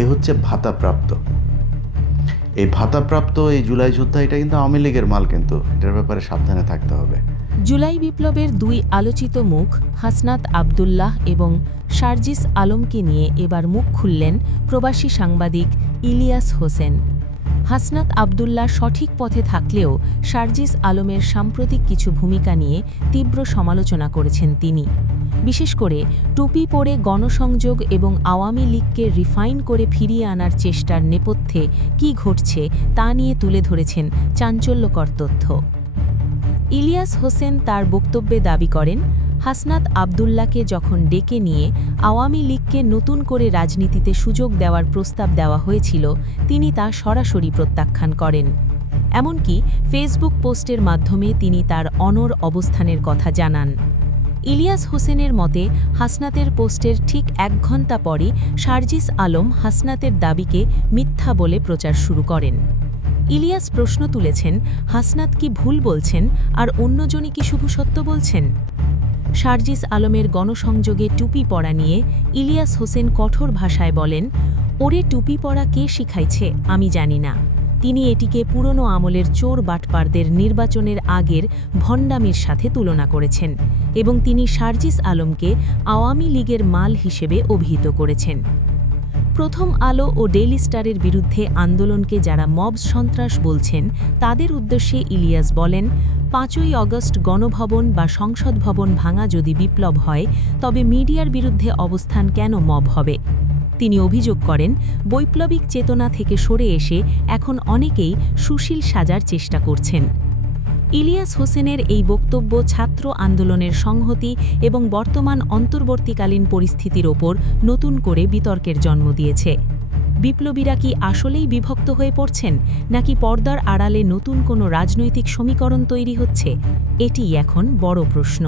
এ হচ্ছে ভাতাপ্রাপ্ত। এই ভাতাপ্রাপ্ত এই জুলাই যোদ্ধা এটা কিন্তু আওয়ামী লীগের মাল, কিন্তু এটার ব্যাপারে সাবধানে থাকতে হবে। জুলাই বিপ্লবের দুই আলোচিত মুখ হাসনাত আবদুল্লাহ এবং শারজিস আলমকে নিয়ে এবার মুখ খুললেন প্রবাসী সাংবাদিক ইলিয়াস হোসেন। হাসনাত আবদুল্লাহ সঠিক পথে থাকলেও শারজিস আলমের সাম্প্রতিক কিছু ভূমিকা নিয়ে তীব্র সমালোচনা করেছেন তিনি। বিশেষ করে টুপি পরে গণসংযোগ এবং আওয়ামী লীগকে রিফাইন করে ফিরিয়ে আনার চেষ্টার নেপথ্যে কী ঘটছে তা নিয়ে তুলে ধরেছেন চাঞ্চল্যকর তথ্য। ইলিয়াস হোসেন তার বক্তব্যে দাবি করেন, হাসনাত আবদুল্লাহকে যখন ডেকে নিয়ে আওয়ামী লীগকে নতুন করে রাজনীতিতে সুযোগ দেওয়ার প্রস্তাব দেওয়া হয়েছিল, তিনি তা সরাসরি প্রত্যাখ্যান করেন। এমনকি ফেসবুক পোস্টের মাধ্যমে তিনি তার অনড় অবস্থানের কথা জানান। ইলিয়াস হোসেনের মতে, হাসনাতের পোস্টের ঠিক 1 ঘণ্টা পরই শারজিস আলম হাসনাতের দাবিকে মিথ্যা বলে প্রচার শুরু করেন। ইলিয়াস প্রশ্ন তুলেছেন, হাসনাত কি ভুল বলছেন আর অন্যজনই কি শুধু সত্য বলছেন? শারজিস আলমের গণসংযোগে টুপি পরা নিয়ে ইলিয়াস হোসেন কঠোর ভাষায় বলেন, ওরে টুপি পরা কে শিখাইছে আমি জানি না। তিনি এটিকে পুরনো আমলের চোর বাটপারদের নির্বাচনের আগের ভণ্ডামির সাথে তুলনা করেছেন এবং তিনি শারজিস আলমকে আওয়ামী লীগের মাল হিসেবে অভিহিত করেছেন। প্রথম আলো ও ডেইলি স্টারের বিরুদ্ধে আন্দোলনকে যারা মব সন্ত্রাস বলছেন, তাদের উদ্দেশ্যে ইলিয়াস বলেন, 5ই অগস্ট গণভবন বা সংসদ ভবন ভাঙা যদি বিপ্লব হয়, তবে মিডিয়ার বিরুদ্ধে অবস্থান কেন মব হবে? তিনি অভিযোগ করেন, বৈপ্লবিক চেতনা থেকে সরে এসে এখন অনেকেই সুশীল সাজার চেষ্টা করছেন। ইলিয়াস হোসেনের এই বক্তব্য ছাত্র আন্দোলনের সংহতি এবং বর্তমান অন্তর্বর্তীকালীন পরিস্থিতির ওপর নতুন করে বিতর্কের জন্ম দিয়েছে। বিপ্লবীরা কি আসলেই বিভক্ত হয়ে পড়ছেন, নাকি পর্দার আড়ালে নতুন কোনো রাজনৈতিক সমীকরণ তৈরি হচ্ছে? এটিই এখন বড় প্রশ্ন।